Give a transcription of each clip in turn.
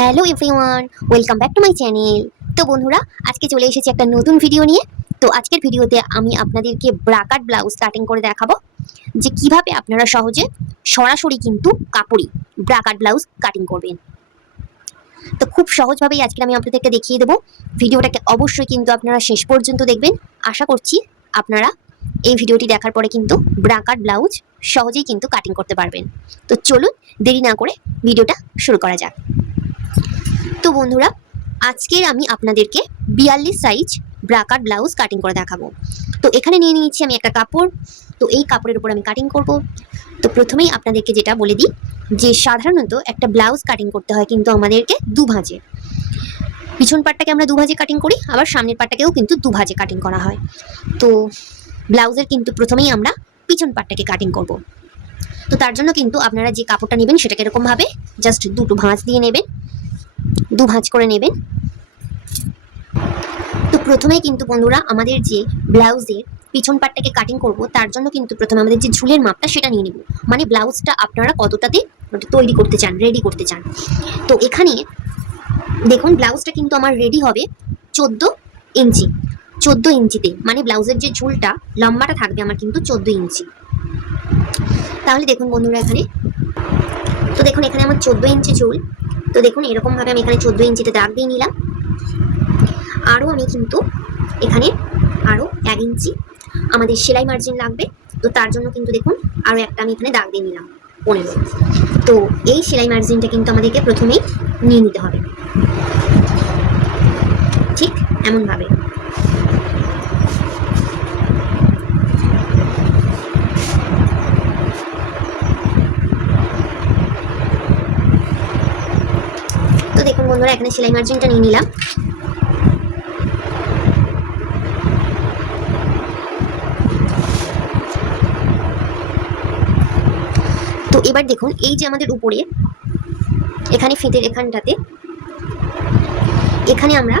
Hello everyone, welcome back to my channel. তো বন্ধুরা, আজকে চলে এসেছি একটা নতুন ভিডিও নিয়ে। তো আজকের ভিডিওতে আমি আপনাদেরকে ব্রাকাট ব্লাউজ কাটিং করে দেখাবো যে কিভাবে আপনারা সহজে সরাসরি কিন্তু কাপড়ে ব্রাকাট ব্লাউজ কাটিং করবেন। তো খুব সহজভাবেই আজকে আমি আপনাদেরকে দেখিয়ে দেবো। ভিডিওটাকে অবশ্যই কিন্তু আপনারা শেষ পর্যন্ত দেখবেন। আশা করছি আপনারা এই ভিডিওটি দেখার পরে কিন্তু ব্রাকাট ব্লাউজ সহজেই কিন্তু কাটিং করতে পারবেন। তো চলুন দেরি না করে ভিডিওটা শুরু করা যাক। তো বন্ধুরা, আজকের আমি আপনাদেরকে 42 সাইজ ব্রাকাট ব্লাউজ কাটিং করে দেখাবো। তো এখানে নিয়ে নিয়েছি আমি একটা কাপড়। তো এই কাপড়ের উপর আমি কাটিং করব। তো প্রথমেই আপনাদেরকে যেটা বলে দিই যে সাধারণত একটা ব্লাউজ কাটিং করতে হয় কিন্তু আমাদেরকে দু ভাঁজে। পিছন পাটটাকে আমরা দু ভাঁজে কাটিং করি, আবার সামনের পাটটাকেও কিন্তু দু ভাঁজে কাটিং করা হয়। তো ব্লাউজের কিন্তু প্রথমেই আমরা পিছন পাটটাকে কাটিং করব। তো তার জন্য কিন্তু আপনারা যে কাপড়টা নেবেন সেটাকে এরকমভাবে জাস্ট দুটো ভাঁজ দিয়ে নেবেন, দু ভাঁজ করে নেবেন। তো প্রথমেই কিন্তু বন্ধুরা আমাদের যে ব্লাউজের পিছন পাটটাকে কাটিং করব তার জন্য কিন্তু প্রথমে আমাদের যে ঝুলের মাপটা সেটা নিয়ে নেব। মানে ব্লাউজটা আপনারা কতটাতে তৈরি করতে চান, রেডি করতে চান। তো এখানে দেখুন ব্লাউজটা কিন্তু আমার রেডি হবে 14 ইঞ্চি। 14 ইঞ্চিতে মানে ব্লাউজের যে ঝুলটা লম্বাটা থাকবে আমার কিন্তু 14 ইঞ্চি। তাহলে দেখুন বন্ধুরা এখানে, তো দেখুন এখানে আমার 14 ইঞ্চি ঝুল। তো দেখুন এরকমভাবে আমি এখানে 14 ইঞ্চিতে দাগ দিয়ে নিলাম। আরও আমি কিন্তু এখানে আরও 1 ইঞ্চি আমাদের সেলাই মার্জিন লাগবে। তো তার জন্য কিন্তু দেখুন আরও একটা আমি এখানে দাগ দিয়ে নিলাম 15। তো এই সেলাই মার্জিনটা কিন্তু আমাদেরকে প্রথমেই নিয়ে নিতে হবে ঠিক এমনভাবে। তো দেখুন বন্ধুরা এখানে সেলাই মার্জিনটা নিয়ে নিলাম। তো এবার দেখুন এই যে আমাদের উপরে এখানে ফিতের এখানটাতে এখানে আমরা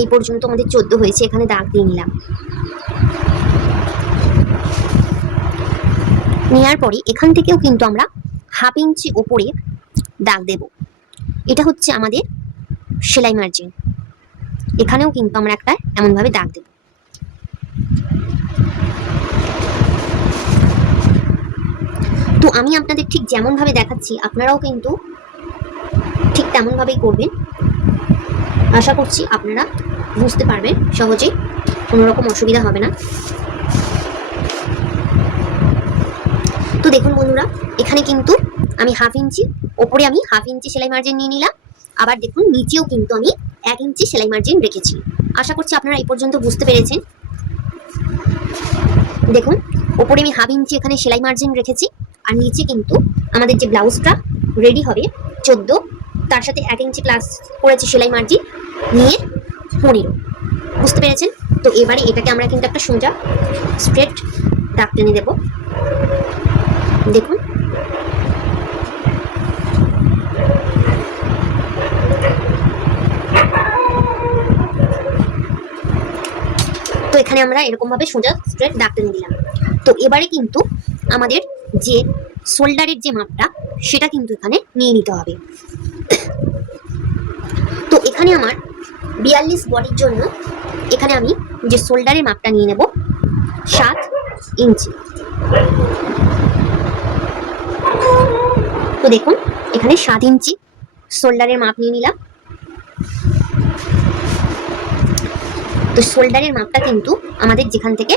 এই পর্যন্ত আমাদের 14 হয়েছে, এখানে দাগ দিয়ে নিলাম। নেওয়ার পরে এখান থেকেও কিন্তু আমরা হাফ ইঞ্চি ওপরে দাগ দেব। এটা হচ্ছে আমাদের সেলাই মার্জিন। এখানেও কিন্তু আমরা একটা এমনভাবে দাগ দেব। তো আমি আপনাদের ঠিক যেমনভাবে দেখাচ্ছি আপনারাও কিন্তু ঠিক তেমনভাবেই করবেন। আশা করছি আপনারা বুঝতে পারবেন সহজেই, কোনো রকম অসুবিধা হবে না। তো দেখুন বন্ধুরা এখানে কিন্তু আমি হাফ ইঞ্চি ওপরে আমি হাফ ইঞ্চি সেলাই মার্জিন নিয়ে নিলাম। আবার দেখুন নিচেও কিন্তু আমি 1 ইঞ্চি সেলাই মার্জিন রেখেছি। আশা করছি আপনারা এই পর্যন্ত বুঝতে পেরেছেন। দেখুন ওপরে আমি হাফ ইঞ্চি এখানে সেলাই মার্জিন রেখেছি, আর নিচে কিন্তু আমাদের যে ব্লাউজটা রেডি হবে 14, তার সাথে 1 ইঞ্চি প্লাস করেছি সেলাই মার্জিন নিয়ে 15। বুঝতে পেরেছেন? তো এবারে এটাকে আমরা কিন্তু একটা সোজা স্ট্রেট দাগ টেনে দেবো। দেখুন তো এখানে আমরা এরকমভাবে সোজা স্ট্রেট দাগ টেনে দিলাম। তো এবারে কিন্তু আমাদের যে শোল্ডারের যে মাপটা সেটা কিন্তু এখানে নিয়ে নিতে হবে। তো এখানে আমার 42 বডির জন্য এখানে আমি যে শোল্ডারের মাপটা নিয়ে নেব 7 ইঞ্চি। তো দেখুন এখানে 7 ইঞ্চি শোল্ডারের মাপ নিয়ে নিলাম। তো শোল্ডারের মাপটা কিন্তু আমাদের যেখান থেকে,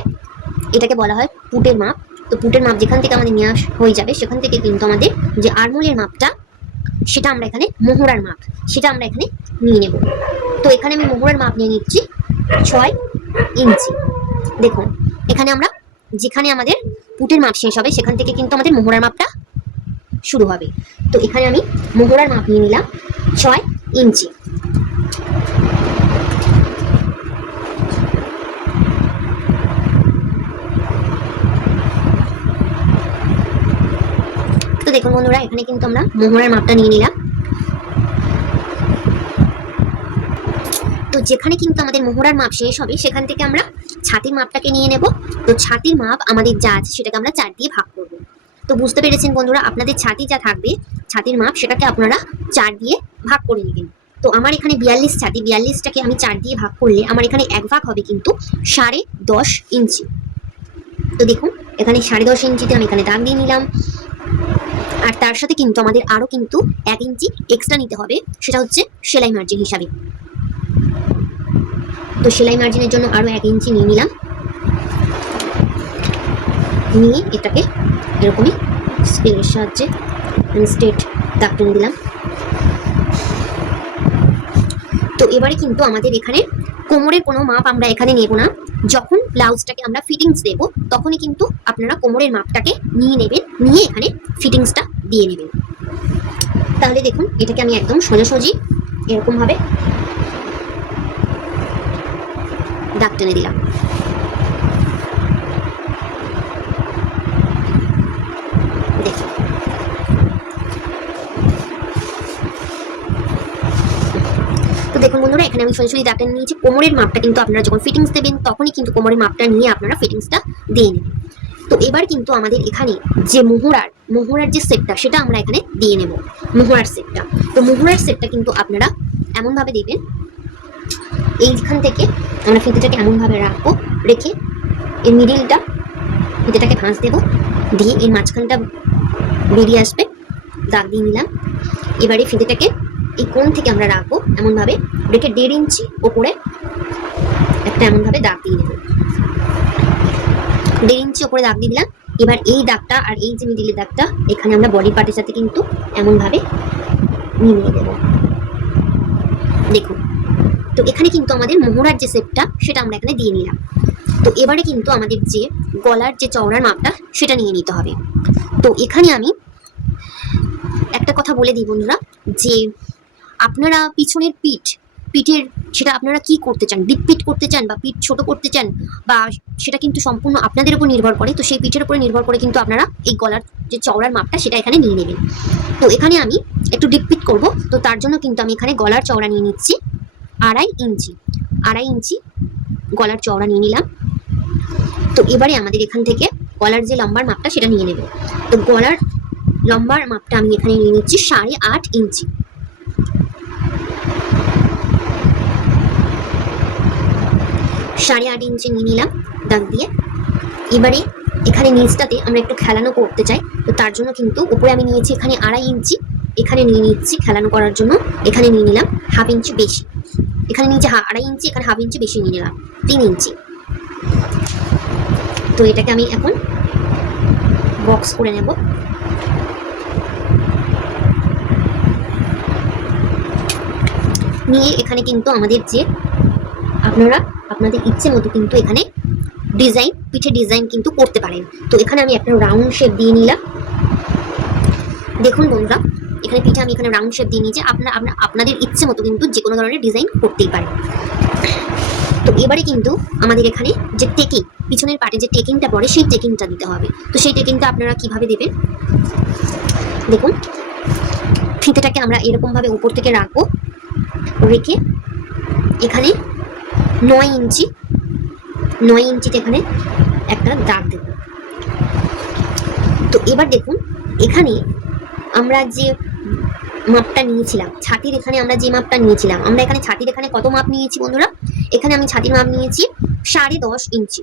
এটাকে বলা হয় পুটের মাপ। তো পুটের মাপ যেখান থেকে আমাদের নেওয়া হয়ে যাবে সেখান থেকে কিন্তু আমাদের যে আরমোলের মাপটা সেটা আমরা এখানে মোহরার মাপ সেটা আমরা এখানে নিয়ে নেব। তো এখানে আমি মোহরার মাপ নিয়ে নিচ্ছি 6 ইঞ্চি। দেখুন এখানে আমরা যেখানে আমাদের পুটের মাপ শেষ হবে সেখান থেকে কিন্তু আমাদের মোহরার মাপটা শুরু হবে। তো এখানে আমি মোহরার মাপ নিয়ে নিলাম 6 ইঞ্চি। তো দেখুন বন্ধুরা এখানে কিন্তু আমরা মোহরার মাপটা নিয়ে নিলাম। তো যেখানে কিন্তু আমাদের মোহরার মাপ শেষ হবে সেখান থেকে আমরা ছাতির মাপটাকে নিয়ে নেব। তো ছাতির মাপ আমাদের যা আছে সেটাকে আমরা 4 দিয়ে ভাগ করব। তো তো বুঝতে পেরেছেন বন্ধুরা, আপনাদের ছাতি যা থাকবে, ছাতির মাপ সেটাকে আপনারা 4 দিয়ে ভাগ করে নেবেন। তো আমার এখানে 42 ছাতি, 42টাকে আমি 4 দিয়ে ভাগ করলে আমার এখানে এক ভাগ হবে কিন্তু 10.5 ইঞ্চি। তো দেখুন এখানে 10.5 ইঞ্চিতে আমি এখানে দাগ দিয়ে নিলাম। আর তার সাথে কিন্তু আমাদের আরো কিন্তু 1 ইঞ্চি এক্সট্রা নিতে হবে, সেটা হচ্ছে সেলাই মার্জিন হিসাবে। তো সেলাই মার্জিনের জন্য আরো 1 ইঞ্চি নিয়ে নিলাম, নিয়ে এটাকে এরকমই স্কেলের সাহায্যে স্ট্রেট দাগ টেনে দিলাম। তো এবারে কিন্তু আমাদের এখানে কোমরের কোনো মাপ আমরা এখানে নেব না। যখন ব্লাউজটাকে আমরা ফিটিংস দেব তখনই কিন্তু আপনারা কোমরের মাপটাকে নিয়ে নেবেন, নিয়ে এখানে ফিটিংসটা দিয়ে নেবেন। তাহলে দেখুন এটাকে আমি একদম সোজাসুজি এরকমভাবে দাগ টেনে দিলাম। দেখুন তো দেখুন বন্ধুরা, এখানে আমি সোজাসুজি দাগ টেনে নিয়েছি। কোমরের মাপটা কিন্তু আপনারা যখন ফিটিংস দেবেন তখনই কিন্তু কোমরের মাপটা নিয়ে আপনারা ফিটিংসটা দিয়ে নেবেন। তো এবার কিন্তু আমাদের এখানে যে মোহরার যে সেটটা সেটা আমরা এখানে দিয়ে নেব, মোহরার সেটটা। তো মোহরার সেটটা কিন্তু আপনারা এমনভাবে দেবেন, এইখান থেকে আমরা ফিতেটাকে এমনভাবে রাখবো, রেখে এর মিডিলটা ফিতেটাকে ভাঁজ দেবো, দিয়ে এর মাঝখানটা বেরিয়ে আসবে, দাগ দিয়ে নিলাম। এবারে ফিতেটাকে এই কোণ থেকে আমরা রাখবো এমনভাবে, রেখে 1.5 ইঞ্চি ওপরে একটা এমনভাবে দাগ দিয়ে দেবো, 1.5 ইঞ্চি ওপরে দাগ দিয়ে দিলাম। এবার এই দাগটা আর এই যে মিডিলের দাগটা এখানে আমরা বডি পার্টের সাথে কিন্তু এমনভাবে মিলিয়ে দেবো। দেখুন তো এখানে কিন্তু আমাদের মোহরার যে শেপটা সেটা আমরা এখানে দিয়ে নিলাম। তো এবারে কিন্তু আমাদের যে গলার যে চওড়ার মাপটা সেটা নিয়ে নিতে হবে। তো এখানে আমি একটা কথা বলে দিই বন্ধুরা, যে আপনারা পিছনের পিঠের সেটা আপনারা কি করতে চান, ডিপ পিঠ করতে চান বা পিঠ ছোট করতে চান, বা সেটা কিন্তু সম্পূর্ণ আপনাদের উপর নির্ভর করে। তো সেই পিঠের উপরে নির্ভর করে কিন্তু আপনারা এই গলার যে চওড়ার মাপটা সেটা এখানে নিয়ে নেবেন। তো এখানে আমি একটু ডিপ পিঠ করবো, তো তার জন্য কিন্তু আমি এখানে গলার চওড়া নিয়ে নিচ্ছি 2.5 ইঞ্চি গলার চওড়া নিয়ে নিলাম। তো এবারে আমাদের এখান থেকে গলার যে লম্বার মাপটা সেটা নিয়ে নেব। তো গলার লম্বার মাপটা আমি এখানে নিয়ে নিচ্ছি 8.5 ইঞ্চি। সাড়ে আট ইঞ্চি নিয়ে নিলাম দাগ দিয়ে। এবারে এখানে নিচটাতে আমরা একটু খেলানো করতে চাই, তো তার জন্য কিন্তু উপরে আমি নিয়েছি এখানে 2.5 ইঞ্চি, এখানে নিয়ে নিচ্ছি খেলানো করার জন্য, এখানে নিয়ে নিলাম 1/2 ইঞ্চি বেশি, এখানে নিচে 2.5 ইঞ্চি, এখানে 1/2 ইঞ্চি বেশি নিয়ে নিলাম 3 ইঞ্চি। তো এটাকে আমি এখন বক্স করে নেব। নিয়ে এখানে কিন্তু আমাদের যে আপনারা আপনাদের ইচ্ছে মতো কিন্তু এখানে ডিজাইন, পিঠে ডিজাইন কিন্তু করতে পারেন। তো এখানে আমি একটা রাউন্ড শেপ দিয়ে নিলাম। দেখুন বন্ধুরা, এখানে পিঠে আমি এখানে রাউন্ড শেপ দিয়ে নিয়েছি, আপনাদের ইচ্ছে মতো কিন্তু যে কোনো ধরনের ডিজাইন করতেই পারেন। তো এবারে কিন্তু আমাদের এখানে যে টেকিং, পিছনের পার্টে যে টেকিংটা পড়ে সেই টেকিংটা দিতে হবে। তো সেই টেকিংটা আপনারা কিভাবে দেবেন দেখুন, ফিতেটাকে আমরা এরকমভাবে উপর থেকে রাখবো, রেখে এখানে 9 ইঞ্চিতে এখানে একটা দাগ দেব। তো এবার দেখুন এখানে আমরা যে মাপটা নিয়েছিলাম ছাতির, এখানে আমরা যে মাপটা নিয়েছিলাম, আমরা এখানে ছাতির এখানে কত মাপ নিয়েছি বন্ধুরা, এখানে আমি ছাতির মাপ নিয়েছি 10.5 ইঞ্চি।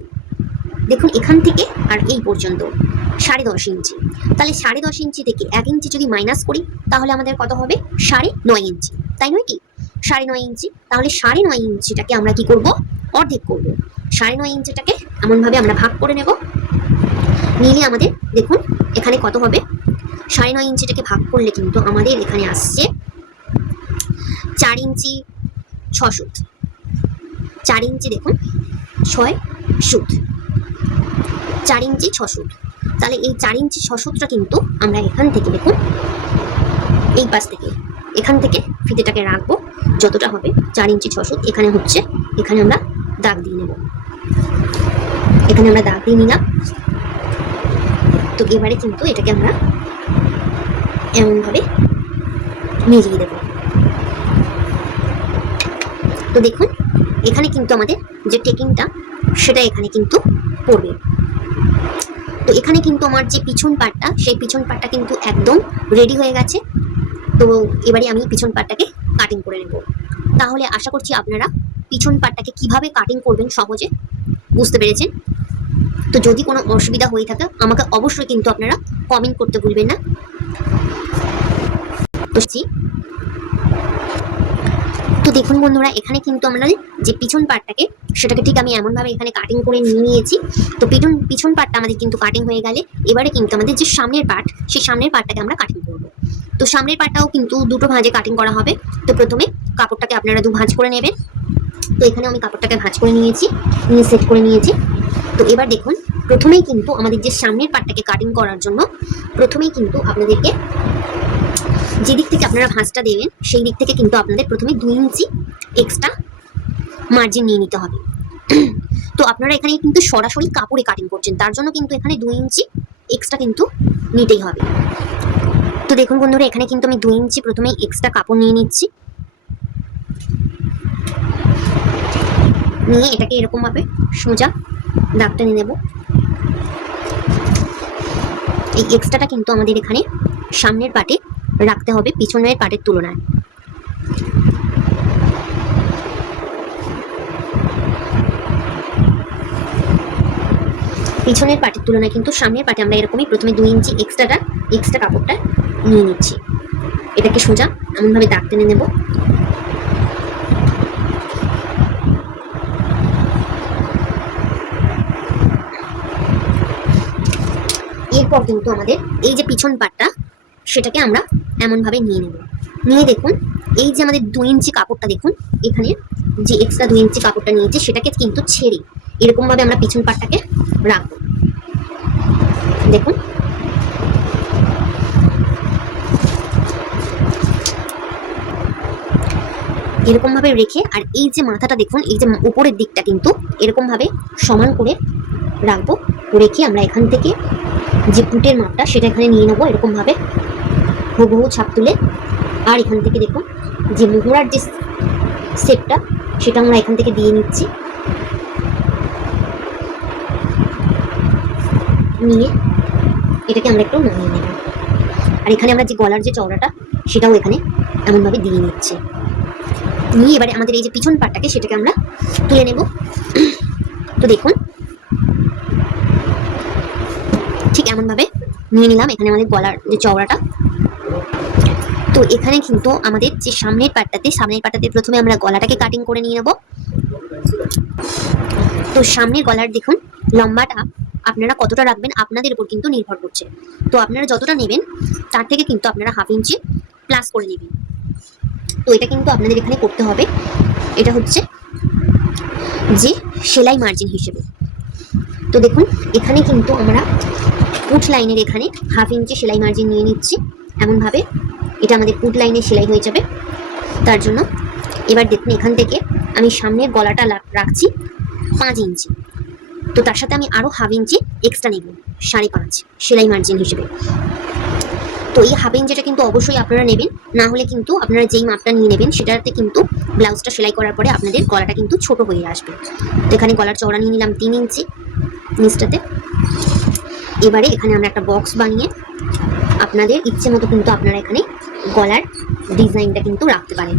দেখুন এখান থেকে আর এই পর্যন্ত 10.5 ইঞ্চি। তাহলে 10.5 ইঞ্চি থেকে 1 ইঞ্চি যদি মাইনাস করি তাহলে আমাদের কত হবে, 9.5 ইঞ্চি, তাই নয় কি? 9.5 ইঞ্চি। তাহলে 9.5 ইঞ্চিটাকে আমরা কি করব, অর্ধেক করব। 9.5 ইঞ্চিটাকে এমনভাবে আমরা ভাগ করে নেব, নিলে আমাদের দেখুন এখানে কত হবে, 9.5 ইঞ্চিটাকে ভাগ করলে কিন্তু আমাদের এখানে আসছে 4 ইঞ্চি 6 সুত। 4 ইঞ্চি দেখুন 6 সুত, 4 ইঞ্চি 6 সুত। তাহলে এই 4 ইঞ্চি 6 সুতটা কিন্তু আমরা এখান থেকে দেখুন এই পাশ থেকে এখান থেকে ফিতেটাকে রাখবো, যতটা হবে 4 ইঞ্চি 6 সুত এখানে হচ্ছে, এখানে আমরা দাগ দিয়ে নেব। এখানে আমরা দাগ দিয়ে নিলাম। তো এবারে কিন্তু এটাকে আমরা এমনভাবে মিলিয়ে দেব। তো দেখুন এখানে কিন্তু আমাদের যে টেকিংটা সেটা এখানে কিন্তু পড়বে। তো এখানে কিন্তু আমার যে পিছন পাটটা, সেই পিছন পাটটা কিন্তু একদম রেডি হয়ে গেছে। তো এবারে আমি পিছন পাটটাকে কাটিং করে নেব। তাহলে আশা করছি আপনারা পিছন পাটটাকে কিভাবে কাটিং করবেন সহজে বুঝতে পেরেছেন। তো যদি কোনো অসুবিধা হয়ে থাকে আমাকে অবশ্যই কিন্তু আপনারা কমেন্ট করতে ভুলবেন না। তো দেখুন বন্ধুরা, এখানে কিন্তু আমরা যে পিছন পাটটাকে সেটাকে ঠিক আমি এমনভাবে এখানে কাটিং করে নিয়ে নিয়েছি। তো পিছন পাটটা আমাদের কিন্তু কাটিং হয়ে গেলে এবারে কিন্তু আমাদের যে সামনের পার্ট, সেই সামনের পার্টটাকে আমরা কাটিং করব। তো সামনের পার্টটাও কিন্তু দুটো ভাঁজে কাটিং করা হবে। তো প্রথমে কাপড়টাকে আপনারা দু ভাঁজ করে নেবেন। তো এখানে আমি কাপড়টাকে ভাঁজ করে নিয়েছি, নিয়ে সেট করে নিয়েছি। তো এবার দেখুন, প্রথমেই কিন্তু আমাদের যে সামনের পার্টটাকে কাটিং করার জন্য প্রথমেই কিন্তু আপনাদেরকে যে দিক থেকে আপনারা ভাঁজটা দেবেন সেই দিক থেকে কিন্তু আপনাদের প্রথমে 2 ইঞ্চি এক্সট্রা মার্জিন নিয়ে নিতে হবে। তো আপনারা এখানে কিন্তু সরাসরি কাপড়ে কাটিং করছেন, তার জন্য কিন্তু এখানে 2 ইঞ্চি এক্সট্রা কিন্তু নিতেই হবে। তো দেখুন বন্ধুরা, এখানে কিন্তু আমি 2 ইঞ্চি প্রথমে এক্সট্রা কাপড় নিয়ে নিচ্ছি। নিয়ে এটাকে এরকম ভাবে সোজা দাগটা নিয়ে নেব। এই এক্সট্রাটা কিন্তু আমাদের এখানে সামনের পাটে রাখতে হবে পিছনের পাটের তুলনায়। পিছনের পাটের তুলনায় কিন্তু সামনের পাটে আমরা এরকমই প্রথমে 2 ইঞ্চি এক্সট্রা কাপড়টা নিয়ে নিচ্ছি। এটাকে সোজা এমনভাবে দাগ টেনে নেব। এরপর কিন্তু আমাদের এই যে পিছন পাটটা সেটাকে আমরা এমনভাবে নিয়ে নেব। নিয়ে দেখুন, এই যে আমাদের 2 ইঞ্চি কাপড়টা দেখুন, এখানে যে এক্সট্রা 2 ইঞ্চি কাপড়টা নিয়েছি সেটাকে কিন্তু ছেড়ে এরকমভাবে আমরা পিছন পাটটাকে রাখবো। দেখুন, এরকম ভাবে রেখে, আর এই যে মাথাটা দেখুন, এই যে উপরের দিকটা কিন্তু এরকম ভাবে সমান করে রাখবো। রেখে আমরা এখান থেকে যে পুটের মাপটা সেটা এখানে নিয়ে নেবো এরকম ভাবে হুবহু ছাপ তুলে। আর এখান থেকে দেখুন যে মোহরার যে সেটটা সেটা আমরা এখান থেকে দিয়ে নিচ্ছি। নিয়ে এটাকে আমরা একটু নামিয়ে নেব। আর এখানে আমরা যে গলার যে চওড়াটা সেটাও এখানে এমনভাবে দিয়ে নিচ্ছি। নিয়ে এবারে আমাদের এই যে পিছন পাটটাকে সেটাকে আমরা তুলে নেব। তো দেখুন, ঠিক এমনভাবে নিয়ে নিলাম এখানে আমাদের গলার যে চওড়াটা। তো এখানে কিন্তু আমাদের যে সামনের পাটটাতে প্রথমে আমরা গলাটাকে কাটিং করে নিয়ে নেব। তো সামনের গলার দেখুন লম্বাটা আপনারা কতটা রাখবেন আপনাদের উপর কিন্তু নির্ভর করছে। তো আপনারা যতটা নেবেন তার থেকে কিন্তু আপনারা হাফ ইঞ্চি প্লাস করে নেবেন। তো এটা কিন্তু আপনাদের এখানে করতে হবে। এটা হচ্ছে যে সেলাই মার্জিন হিসেবে। তো দেখুন, এখানে কিন্তু আমরা পুট লাইনের এখানে হাফ ইঞ্চি সেলাই মার্জিন নিয়ে নিচ্ছি এমনভাবে। এটা আমাদের পুট লাইনে সেলাই হয়ে যাবে। তার জন্য এবার দেখুন, এখান থেকে আমি সামনের গলাটা রাখছি 5 ইঞ্চি। তো তার সাথে আমি আরও হাফ ইঞ্চি এক্সট্রা নেব 5.5 সেলাই মার্জিন হিসেবে। তো এই হাফ ইঞ্চিটা কিন্তু অবশ্যই আপনারা নেবেন, না হলে কিন্তু আপনারা যেই মাপটা নিয়ে নেবেন সেটাতে কিন্তু ব্লাউজটা সেলাই করার পরে আপনাদের গলাটা কিন্তু ছোট হয়ে আসবে। তো এখানে গলার চওড়া নিয়ে নিলাম 3 ইঞ্চি নিচটাতে। এবারে এখানে আমরা একটা বক্স বানিয়ে আপনাদের ইচ্ছে মতো কিন্তু আপনারা এখানে গলার ডিজাইনটা কিন্তু রাখতে পারেন।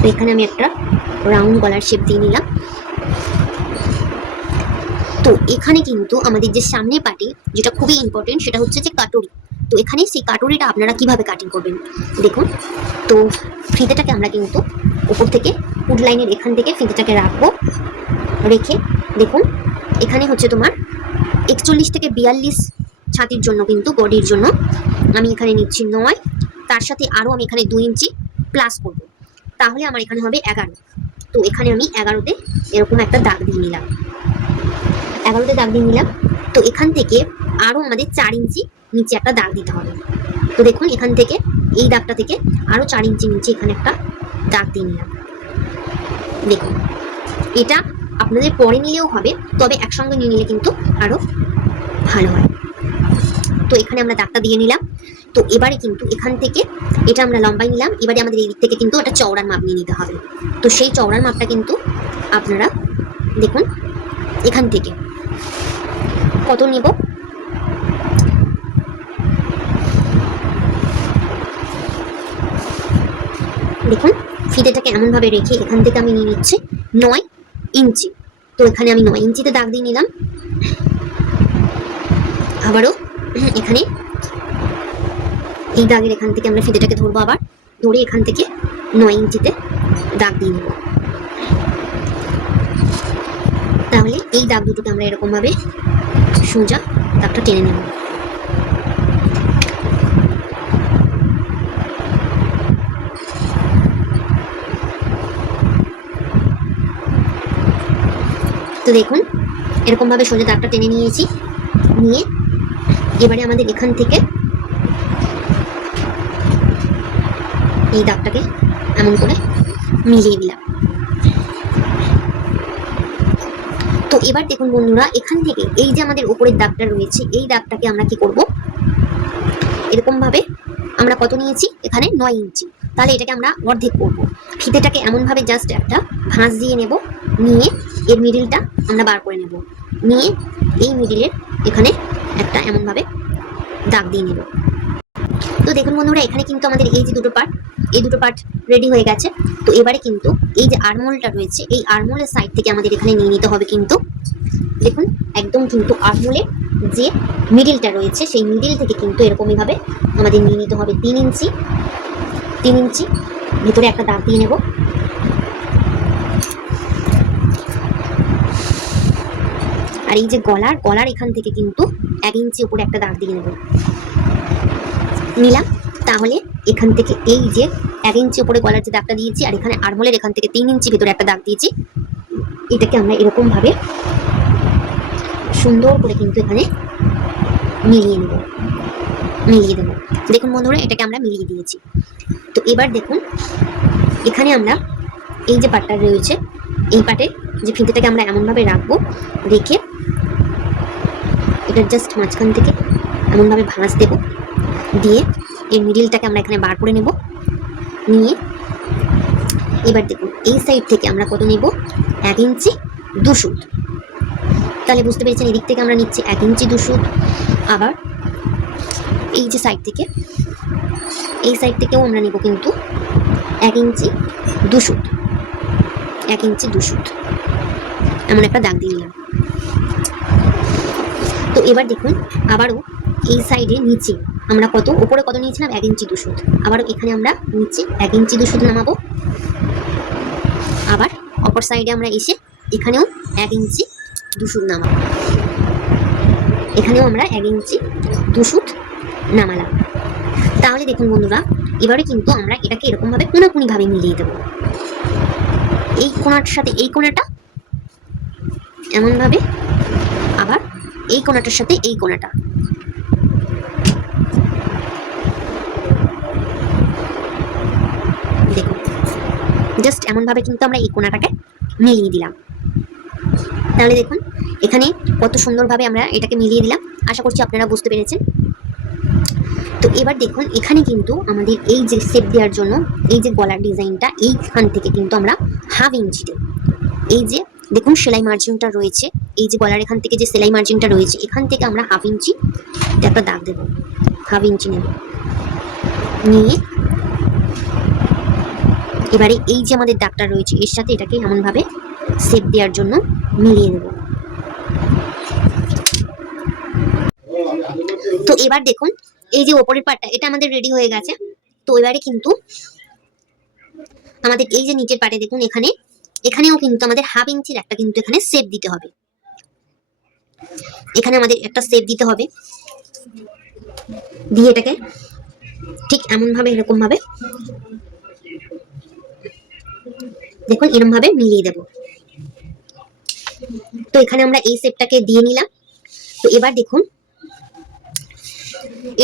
তো এখানে আমি একটা রাউন্ড গলার শেপ দিয়ে নিলাম। তো এখানে কিন্তু আমাদের যে সামনে পাটে যেটা খুবই ইম্পর্টেন্ট সেটা হচ্ছে যে কাটুরি। তো এখানে সেই কাটুরিটা আপনারা কিভাবে কাটিং করবেন দেখুন। তো ফিতেটাকে আমরা কিন্তু উপর থেকে পুট লাইনের এখান থেকে ফিতেটাকে রাখবো। রেখে দেখুন, এখানে হচ্ছে তোমার 41 থেকে 42 ছাতির জন্য কিন্তু বডির জন্য আমি এখানে নিচ্ছি 9। তার সাথে আরও আমি এখানে 2 ইঞ্চি প্লাস করব, তাহলে আমার এখানে হবে 11। তো এখানে আমি 11তে এরকম একটা দাগ দিয়ে নিলাম। 11তে দাগ দিয়ে নিলাম। তো এখান থেকে আরও আমাদের 4 ইঞ্চি নিচে একটা দাগ দিতে হবে। তো দেখুন, এখান থেকে এই দাগটা থেকে আরও 4 ইঞ্চি নিচে এখানে একটা দাগ দিয়ে নিলাম। দেখুন, এটা আপনাদের পরে নিলেও হবে, তবে একসঙ্গে নিয়ে নিলে কিন্তু আরও ভালো হয়। তো এখানে আমরা দাগটা দিয়ে নিলাম। তো এবারে কিন্তু এখান থেকে এটা আমরা লম্বাই নিলাম। এবারে আমাদের এই দিক থেকে কিন্তু একটা চওড়ার মাপ নিয়ে নিতে হবে। তো সেই চওড়ার মাপটা কিন্তু আপনারা দেখুন এখান থেকে কত নেব। দেখুন ফিতেটাকে এমনভাবে রেখে এখান থেকে আমি নিয়ে নিচ্ছি 9 ইঞ্চি। তো এখানে আমি 9 ইঞ্চিতে দাগ দিয়ে নিলাম। আবারও এখানে এই দাগের এখান থেকে আমরা ফিতেটাকে ধরবো, আবার ধরে এখান থেকে 9 ইঞ্চিতে দাগ দিয়ে নেব। তাহলে এই দাগ দুটোকে আমরা এরকম ভাবে সোজা দাগটা টেনে নেব। তো দেখুন এরকম ভাবে সোজা দাগটা টেনে নিয়েছি। নিয়ে এবারে আমাদের এখান থেকে এই দাগটাকে এমন করে মিলিয়ে দিলাম। তো এবার দেখুন বন্ধুরা, এখান থেকে এই যে আমাদের উপরের দাগটা রয়েছে এই দাগটাকে আমরা কি করব, এরকম ভাবে আমরা কত নিয়েছি এখানে 9 ইঞ্চি, তাহলে এটাকে আমরা অর্ধেক করব। ফিতেটাকে এমন ভাবে জাস্ট একটা ভাঁজ দিয়ে নেব, নিয়ে এর মিডিলটা আমরা বার করে নেব, নিয়ে এই মিডিলের এখানে একটা এমন ভাবে দাগ দিয়ে নেব। তো দেখুন বন্ধুরা, এখানে কিন্তু আমাদের এই যে দুটো পার্ট রেডি হয়ে গেছে। তো এবারে কিন্তু এই যে আরমোলটা রয়েছে এই আরমোলের সাইড থেকে আমাদের এখানে নিয়ে নিতে হবে কিন্তু দেখুন একদম কিন্তু আরমোলের যে মিডিলটা রয়েছে সেই মিডিল থেকে কিন্তু এরকমই ভাবে আমাদের নিয়ে নিতে হবে 3 ইঞ্চি। ভিতরে একটা দাগ দিয়ে নেব। আর এই যে গলার এখান থেকে কিন্তু 1 ইঞ্চি উপরে একটা দাগ দিয়ে নেব, নিলাম। তাহলে এখান থেকে এই যে 1 ইঞ্চি উপরে গলার যে দাগটা দিয়েছি আর এখানে আরমোলের এখান থেকে 3 ইঞ্চি ভিতরে একটা দাগ দিয়েছি, এটাকে আমরা এরকম ভাবে সুন্দর করে কিন্তু এখানে মিলিয়ে দেবো। দেখুন বন্ধুরা, এটাকে আমরা মিলিয়ে দিয়েছি। তো এবার দেখুন এখানে আমরা এই যে পাটটা রয়েছে এই পাটে যে ফিতেটাকে আমরা এমনভাবে রাখবো, রেখে এটা জাস্ট মাঝখান থেকে এমনভাবে ভাঁজ দেব, দিয়ে এর মিডিলটাকে আমরা এখানে বার করে নেব। নিয়ে এবার দেখুন এই সাইড থেকে আমরা কত নেব, 1 ইঞ্চি 2 সুত। তাহলে বুঝতে পেরেছেন এদিক থেকে আমরা নিচ্ছি 1 ইঞ্চি 2 সুত। আবার এই যে সাইড থেকে এই সাইড থেকেও আমরা নেব কিন্তু 1 ইঞ্চি 2 সুত, 1 ইঞ্চি 2 সুত এমন একটা দাগ দিয়ে নিলাম। তো এবার দেখুন আবারও এই সাইডে নিচে আমরা কত উপরে কত নিয়েছিলাম 1 ইঞ্চি 2 সুত, আবারও এখানে আমরা নিচে 1 ইঞ্চি 2 সুত নামাবো। আবার অপর সাইডে আমরা এসে এখানেও 1 ইঞ্চি 2 সুত নামাবো, এখানেও আমরা 1 ইঞ্চি 2 সুত নামালাম। তাহলে দেখুন বন্ধুরা, এবারে কিন্তু আমরা এটাকে এরকম ভাবে কোনাকুনি ভাবে মিলিয়ে দেবো। এই কোনার সাথে এই কোনাটা এমন ভাবে, আবার এই কোনাটার সাথে এই কোনাটা, দেখুন জাস্ট এমন ভাবে কিন্তু আমরা এই কোনাটাকে মিলিয়ে দিলাম। তাহলে দেখুন এখানে কত সুন্দরভাবে আমরা এটাকে মিলিয়ে দিলাম। আশা করছি আপনারা বুঝতে পেরেছেন। তো এবার দেখুন এখানে কিন্তু আমাদের এই যে শেপ দেওয়ার জন্য এই যে গলার ডিজাইনটা এইখান থেকে কিন্তু আমরা 1/2 ইঞ্চিতে এই যে দেখুন সেলাই মার্জিনটা রয়েছে, এই যে গলার এখান থেকে যে সেলাই মার্জিনটা রয়েছে এখান থেকে আমরা 1/2 ইঞ্চি একটা দাগ দেব, 1/2 ইঞ্চি নেব। নিয়ে এবারে এই যে আমাদের দাগটা রয়েছে এর সাথে এটাকে এমনভাবে শেপ দেওয়ার জন্য মিলিয়ে নেব। তো এবার দেখুন এই যে ওপরের পাটটা এটা আমাদের রেডি হয়ে গেছে। তো এবারে কিন্তু আমাদের এই যে নিচের পাটে দেখুন এখানেও কিন্তু আমাদের 1/2 ইঞ্চির একটা কিন্তু এখানে শেপ দিতে হবে, এখানে আমাদের একটা শেপ দিতে হবে। দিয়ে এটাকে ঠিক এমন ভাবে এরকম ভাবে দেখুন এরকম ভাবে মিলিয়ে দেব। তো এখানে আমরা এই শেপটাকে দিয়ে নিলাম। তো এবার দেখুন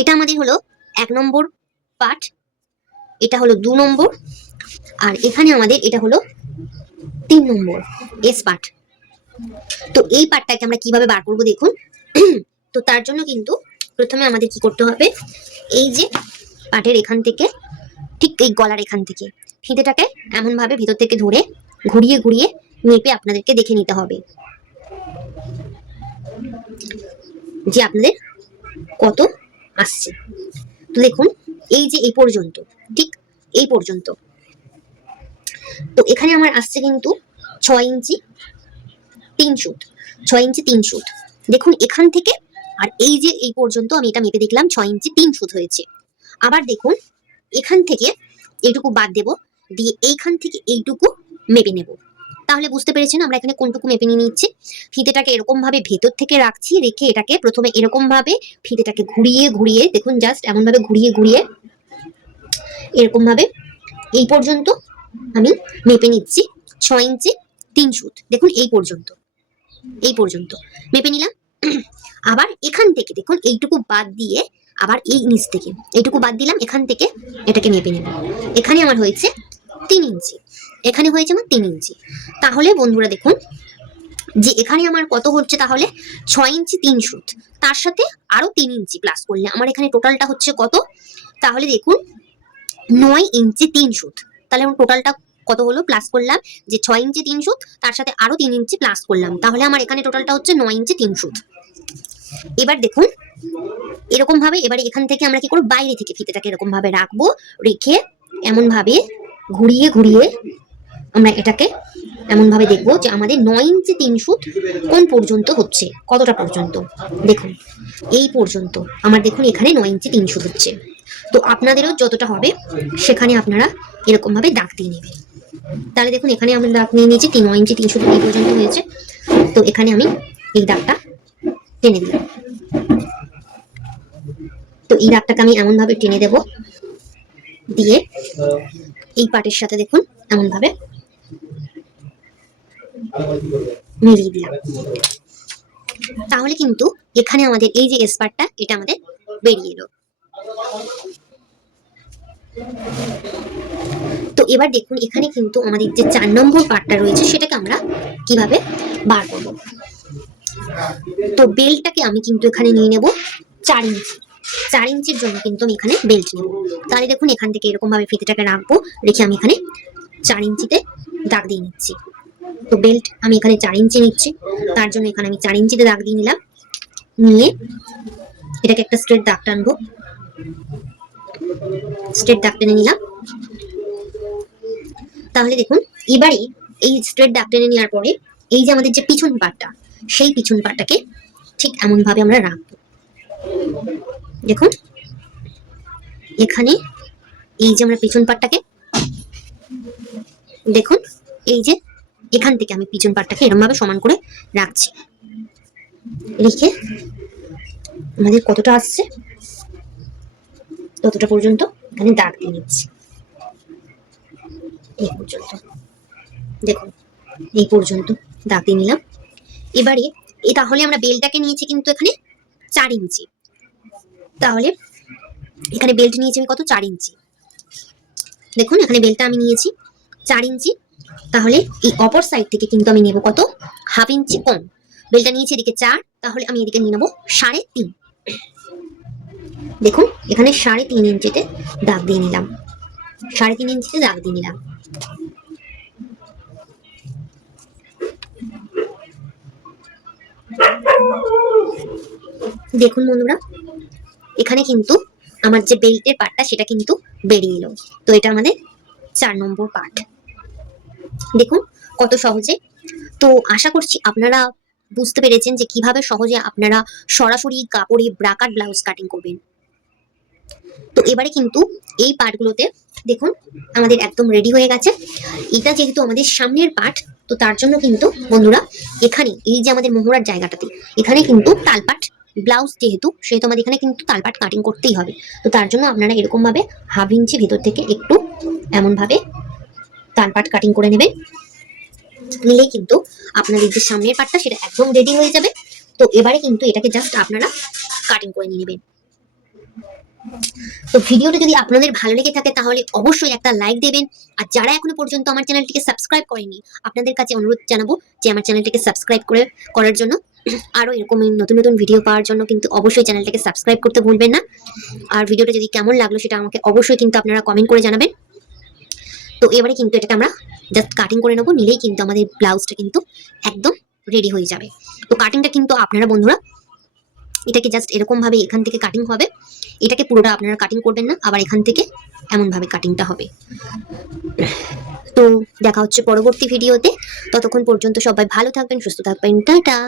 এটা আমাদের হলো 1 নম্বর পার্ট, এটা হলো 2 নম্বর, আর এখানে আমাদের এটা হলো 3 নম্বর এস পার্ট। তো এই পার্টটাকে আমরা কিভাবে বার করব দেখুন। তো তার জন্য কিন্তু প্রথমে আমাদের কি করতে হবে, এই যে পাটের এখান থেকে ঠিক এই গলার এখান থেকে ফিতেটাকে এমন ভাবে ভিতর থেকে ধরে ঘুরিয়ে ঘুরিয়ে মেপে আপনাদেরকে দেখে নিতে হবে। যে আপনাদের কত আসছে। তো দেখুন এই যে এই পর্যন্ত, ঠিক এই পর্যন্ত, তো এখানে আমার আসছে কিন্তু 6 ইঞ্চি 3 সুত, 6 ইঞ্চি 3 সুত। দেখুন এখান থেকে আর এই যে এই পর্যন্ত আমি এটা মেপে দেখলাম 6 ইঞ্চি 3 সুত হয়েছে। আবার দেখুন এখান থেকে এইটুকু বাদ দেব, দিয়ে এইখান থেকে এইটুকু মেপে নেব। তাহলে বুঝতে পেরেছেন আমরা এখানে কোনটুকু মেপে নিয়ে নিচ্ছি। ফিতেটাকে এরকম ভাবে ভেতর থেকে রাখছি, রেখে এটাকে প্রথমে এরকম ভাবে ফিতেটাকে ঘুরিয়ে ঘুরিয়ে, দেখুন জাস্ট এমন ভাবে ঘুরিয়ে ঘুরিয়ে এরকম ভাবে এই পর্যন্ত আমি মেপে নিচ্ছি 6 ইঞ্চি 3 সুত। দেখুন এই পর্যন্ত, এই পর্যন্ত মেপে নিলাম। আবার এখান থেকে দেখুন এইটুকু বাদ দিয়ে আবার এই নিচ থেকে এইটুকু বাদ দিলাম, এখান থেকে এটাকে মেপে নেব। এখানে আমার হয়েছে 3 ইঞ্চি, এখানে হয়েছে আমার 3 ইঞ্চি। তাহলে বন্ধুরা দেখুন যে এখানে আমার কত হচ্ছে, তাহলে 6 ইঞ্চি 3 সুত, তার সাথে আরো 3 ইঞ্চি প্লাস করলে আমার এখানে টোটালটা হচ্ছে কত, তাহলে দেখুন 9 ইঞ্চি 3 সুত। তাহলে আমার টোটালটা কত হলো, প্লাস করলাম যে 6 ইঞ্চি 3 সুত, তার সাথে আরো 3 ইঞ্চি প্লাস করলাম, তাহলে আমার এখানে টোটালটা হচ্ছে 9 ইঞ্চি 3 সুত। এবার দেখুন এরকম ভাবে এবারে এখান থেকে আমরা কি করব, বাইরে থেকে ফিতেটাকে এরকম ভাবে রাখবো, রেখে এমন ভাবে ঘুরিয়ে ঘুরিয়ে আমরা এটাকে এমন ভাবে দেখবো যে আমাদের 9 ইঞ্চি 3 সুত কোন পর্যন্ত হচ্ছে, কতটা পর্যন্ত। দেখুন এই পর্যন্ত আমার, দেখুন এখানে 9 ইঞ্চি 3 সুত হচ্ছে। তো আপনাদেরও যতটা হবে সেখানে আপনারা এরকম ভাবে দাগ দিয়ে নেবেন। তাহলে দেখুন এখানে আমি দাগ নিয়ে নিয়েছি 9 ইঞ্চি 3 সুত এই পর্যন্ত হয়েছে। তো এখানে আমি এই দাগটা টেনে দিলাম। তো এই দাগটাকে আমি এমন ভাবে টেনে দেব, দিয়ে এই পাটের সাথে দেখুন এমন ভাবে মিলিয়ে দিলাম। তাহলে কিন্তু এখানে আমাদের এই যে এস পার্টটা এটা আমাদের বেরিয়ে এলো। তো এবার দেখুন এখানে কিন্তু আমাদের যে 4 নম্বর পার্টটা রয়েছে সেটাকে আমরা কিভাবে বার করব। তো বেল্টটাকে আমি কিন্তু এখানে নিয়ে নেব 4 ইঞ্চি, 4 ইঞ্চির জন্য কিন্তু আমি এখানে বেল্ট নেব। তাহলে দেখুন এখান থেকে এরকম ভাবে ফিতেটাকে রাখবো, রেখে আমি এখানে 4 ইঞ্চিতে দাগ দিয়ে নিচ্ছি। তো বেল্ট আমি এখানে 4 ইঞ্চি নিচ্ছি, তার জন্য এখানে আমি 4 ইঞ্চিতে দাগ দিয়ে নিলাম। নিয়ে এটাকে একটা স্ট্রেট দাগ টানবো, স্ট্রেট দাগ টেনে নিলাম। তাহলে দেখুন এবারে এই স্ট্রেট দাগ টেনে নেওয়ার পরে এই যে আমাদের যে পিছন পাটটা, সেই পিছন পাটটাকে ঠিক এমন ভাবে আমরা রাখবো। দেখুন এখানে এই যে আমরা পিছন পাটটাকে, দেখুন এই যে এখান থেকে আমি পিছন পাটটাকে এরকম ভাবে সমান করে রাখছি, রেখে আমাদের কতটা আসছে ততটা পর্যন্ত এখানে দাগ দিয়ে নিচ্ছি। এই পর্যন্ত দেখুন, এই পর্যন্ত দাগ দিয়ে নিলাম। এবারে তাহলে আমরা বেলটাকে নিয়েছি কিন্তু এখানে 4 ইঞ্চি, তাহলে এখানে বেল্ট নিয়েছি আমি কত, 4 ইঞ্চি। দেখুন এখানে বেলটা আমি নিয়েছি 4 ইঞ্চি, তাহলে এই অপর সাইড থেকে কিন্তু আমি নেব কত, ½ ইঞ্চি কম। বেলটা নিয়েছি এদিকে 4, তাহলে আমি এদিকে নিয়ে নেবো 3.5। দেখুন এখানে 3.5 ইঞ্চিতে দাগ দিয়ে নিলাম, 3.5 ইঞ্চিতে দাগ দিয়ে নিলাম। দেখুন বন্ধুরা এখানে কিন্তু আমার যে বেল্টের পার্টটা সেটা কিন্তু বেরিয়ে এলো। তো এটা আমাদের 4 নম্বর পার্ট। দেখুন কত সহজে। তো আশা করছি আপনারা বুঝতে পেরেছেন যে কিভাবে সহজে আপনারা সরাসরি কাপড়ে ব্রাকাট ব্লাউজ কাটিং করবেন। তো এবারে কিন্তু এই পার্টগুলোতে দেখুন আমাদের একদম রেডি হয়ে গেছে। এটা যেহেতু আমাদের সামনের পার্ট, তো তার জন্য কিন্তু বন্ধুরা এখানে এই যে আমাদের মোহরার জায়গাটাতে এখানে কিন্তু তালপাট ব্লাউজ যেহেতু, সেহেতু আমাদের এখানে কিন্তু তালপাট কাটিং করতেই হবে। তো তার জন্য আপনারা এরকম ভাবে ½ ইঞ্চি ভেতর থেকে একটু এমন ভাবে তালপাট কাটিং করে নেবেন, নিলেই কিন্তু আপনাদের যে সামনের পার্টটা সেটা একদম রেডি হয়ে যাবে। তো এবারে কিন্তু এটাকে জাস্ট আপনারা কাটিং করে নিয়ে নেবেন। তো ভিডিওটা যদি আপনাদের ভালো লেগে থাকে তাহলে অবশ্যই একটা লাইক দেবেন। আর যারা এখনো পর্যন্ত আমার চ্যানেলটিকে সাবস্ক্রাইব করেনি, আপনাদের কাছে অনুরোধ জানাবো যে আমার চ্যানেলটিকে সাবস্ক্রাইব করার জন্য। আরো এরকম নতুন নতুন ভিডিও পাওয়ার জন্য কিন্তু অবশ্যই চ্যানেলটাকে সাবস্ক্রাইব করতে ভুলবেন না। আর ভিডিওটা যদি কেমন লাগলো সেটা আমাকে অবশ্যই কিন্তু আপনারা কমেন্ট করে জানাবেন। তো এবারে কিন্তু এটাকে আমরা জাস্ট কাটিং করে নেবো, নিলেই কিন্তু আমাদের ব্লাউজটা কিন্তু একদম রেডি হয়ে যাবে। তো কাটিংটা কিন্তু আপনারা বন্ধুরা এটাকে জাস্ট এরকম ভাবে এখান থেকে কাটিং হবে, এটাকে পুরোটা আপনারা কাটিং করবেন না, আবার এখান থেকে এমন ভাবে কাটিংটা হবে। তো দেখা হচ্ছে পরবর্তী ভিডিওতে, ততক্ষণ পর্যন্ত সবাই ভালো থাকবেন, সুস্থ থাকবেন, টাটা।